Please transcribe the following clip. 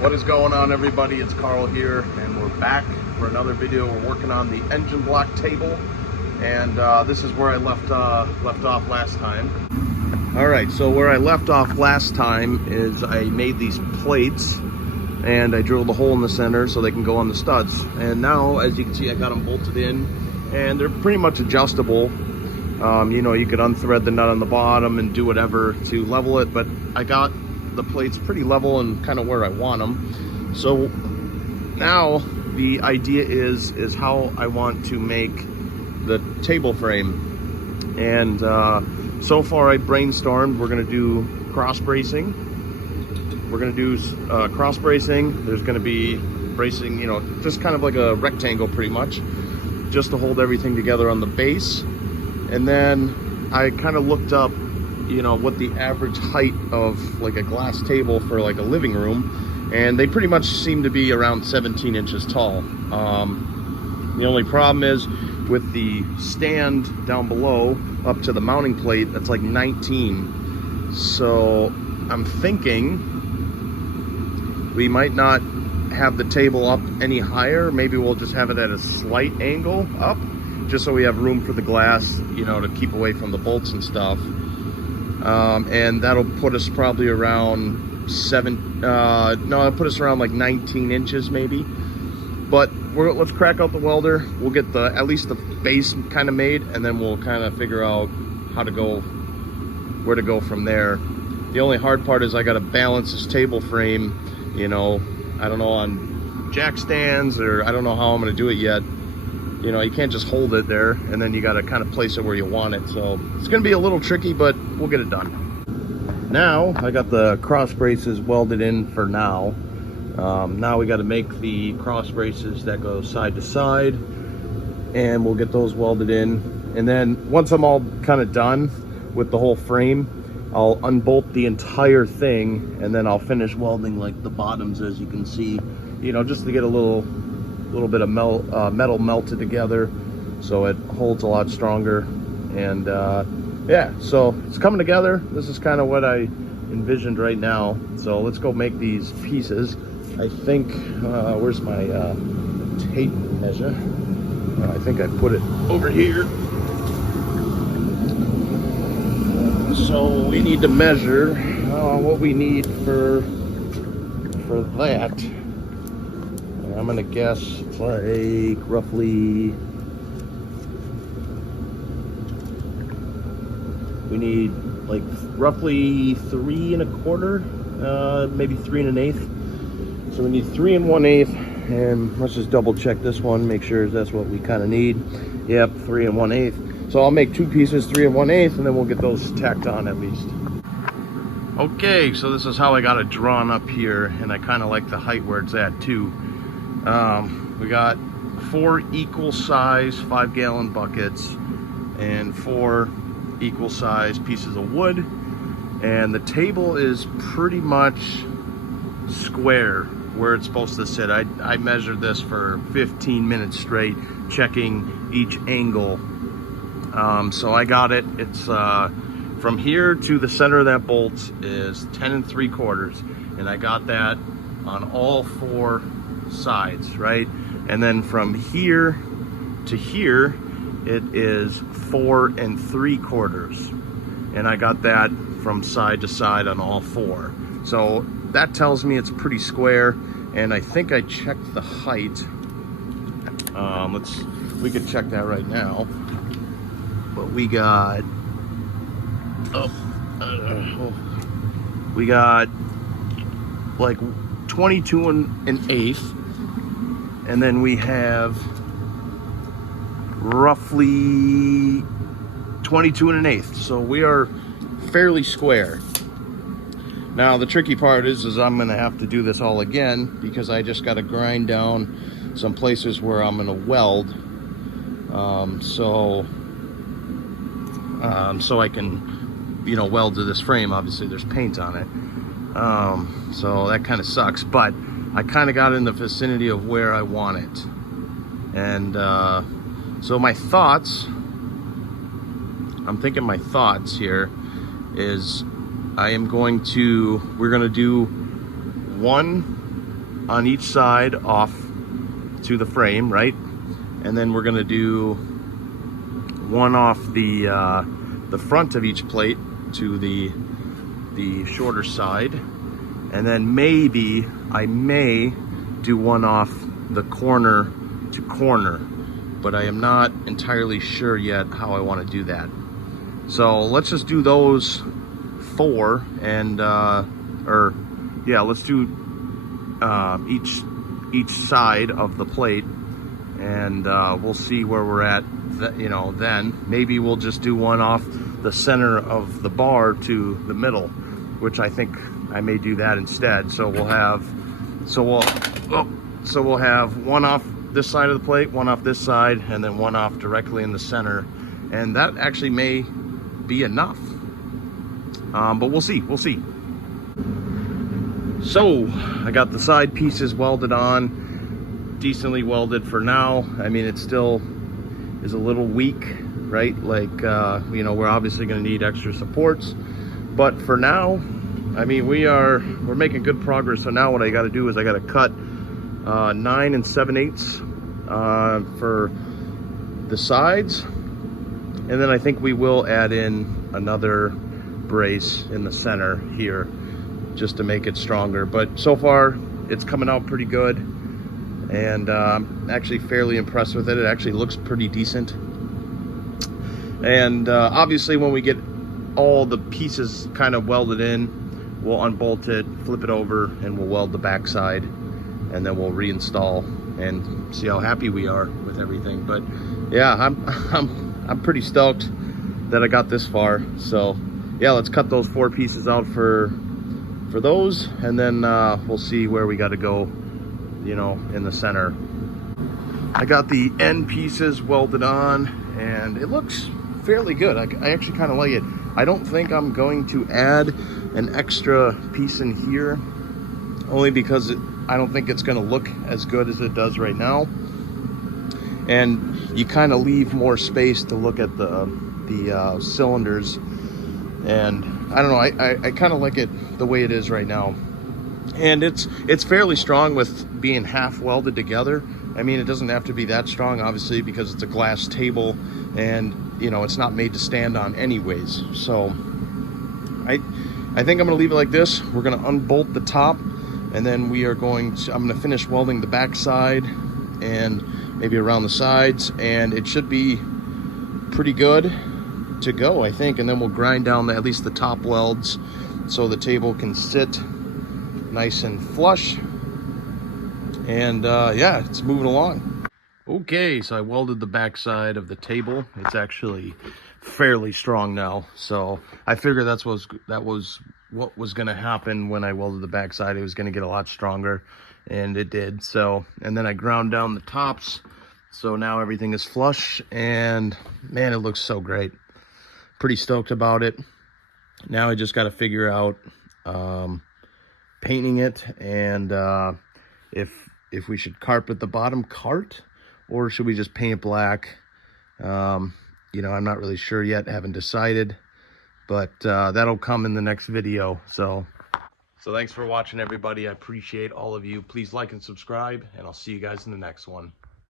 What is going on, everybody? It's Carl here, and we're back for another video. We're working on the engine block table, and this is where I left off last time. All right, so where I left off last time is I made these plates, and I drilled a hole in the center so they can go on the studs. And now, as you can see, I got them bolted in, and they're pretty much adjustable. You know, you could unthread the nut on the bottom and do whatever to level it, but I got the plates pretty level and kind of where I want them. So now the idea is how I want to make the table frame. And so far I brainstormed, we're going to do cross bracing. We're going to do cross bracing. There's going to be bracing, you know, just kind of like a rectangle pretty much, just to hold everything together on the base. And then I kind of looked up, you know, what the average height of like a glass table for like a living room, and they pretty much seem to be around 17 inches tall. The only problem is with the stand down below up to the mounting plate, that's like 19. So I'm thinking we might not have the table up any higher. Maybe we'll just have it at a slight angle up, just so we have room for the glass, you know, to keep away from the bolts and stuff. And that'll put us probably around it'll put us around like 19 inches maybe. But let's crack out the welder. We'll get at least the base kind of made, and then we'll kind of figure out where to go from there. The only hard part is I got to balance this table frame, you know, I don't know, on jack stands, or I don't know how I'm going to do it yet. You know, you can't just hold it there, and then you got to kind of place it where you want it. So it's going to be a little tricky, but we'll get it done. Now I got the cross braces welded in for now. Now we got to make the cross braces that go side to side, and we'll get those welded in. And then once I'm all kind of done with the whole frame, I'll unbolt the entire thing, and then I'll finish welding like the bottoms, as you can see, you know, just to get a little bit of metal melted together so it holds a lot stronger. And yeah, so it's coming together. This is kind of what I envisioned right now. So let's go make these pieces. I think where's my tape measure? I think I put it over here. So we need to measure what we need for that. I'm gonna guess like roughly, we need like roughly 3 1/4, maybe 3 1/8. So we need 3 1/8, and let's just double check this one, make sure that's what we kind of need. Yep, 3 1/8. So I'll make 2 pieces, 3 1/8, and then we'll get those tacked on at least. Okay, so this is how I got it drawn up here, and I kind of like the height where it's at too. We got 4 equal size 5-gallon buckets and 4 equal size pieces of wood, and the table is pretty much square where it's supposed to sit. I measured this for 15 minutes straight, checking each angle. So I got it. It's from here to the center of that bolt is 10 3/4, and I got that on all 4 sides, right? And then from here to here it is 4 3/4, and I got that from side to side on all 4. So that tells me it's pretty square, and I think I checked the height. We could check that right now, but we got like 22 1/8, and then we have roughly 22 1/8. So we are fairly square. Now the tricky part is I'm gonna have to do this all again, because I just got to grind down some places where I'm gonna weld, so I can, you know, weld to this frame. Obviously there's paint on it, so that kind of sucks, but I kind of got in the vicinity of where I want it. And so my thoughts, I'm thinking my thoughts here is we're going to do one on each side off to the frame, right? And then we're gonna do one off the front of each plate to the shorter side, and then maybe I may do one off the corner to corner, but I am not entirely sure yet how I want to do that. So let's just do those 4, and let's do each side of the plate, and we'll see where we're at. Then maybe we'll just do one off the center of the bar to the middle, which I think I may do that instead. So we'll have one off this side of the plate, one off this side, and then one off directly in the center, and that actually may be enough. But we'll see. So I got the side pieces welded on, decently welded for now. I mean, it still is a little weak, right? Like, we're obviously going to need extra supports, but for now, I mean, we're making good progress. So now what I got to do is I got to cut 9 7/8 for the sides, and then I think we will add in another brace in the center here just to make it stronger. But so far it's coming out pretty good, and I'm actually fairly impressed with it. It actually looks pretty decent. And obviously when we get all the pieces kind of welded in, we'll unbolt it, flip it over, and we'll weld the back side, and then we'll reinstall and see how happy we are with everything. But yeah, I'm pretty stoked that I got this far. So yeah, let's cut those 4 pieces out for those, and then we'll see where we got to go, in the center. I got the end pieces welded on, and it looks fairly good. I actually kind of like it. I don't think I'm going to add an extra piece in here, only because I don't think it's going to look as good as it does right now, and you kind of leave more space to look at the cylinders. And I don't know, I kind of like it the way it is right now, and it's fairly strong with being half welded together. I mean, it doesn't have to be that strong, obviously, because it's a glass table, and it's not made to stand on anyways. So I think I'm gonna leave it like this. We're gonna unbolt the top, and then I'm gonna finish welding the back side and maybe around the sides, and it should be pretty good to go, I think. And then we'll grind down at least the top welds so the table can sit nice and flush. And yeah, it's moving along. Okay, so I welded the back side of the table. It's actually fairly strong now, so I figured that was what was going to happen when I welded the back side. It was going to get a lot stronger, and it did. So, and then I ground down the tops, so now everything is flush, and man, it looks so great. Pretty stoked about it. Now I just got to figure out painting it, and if we should carpet the bottom cart, or should we just paint it black. I'm not really sure yet, haven't decided, but that'll come in the next video. So thanks for watching, everybody. I appreciate all of you. Please like and subscribe, and I'll see you guys in the next one.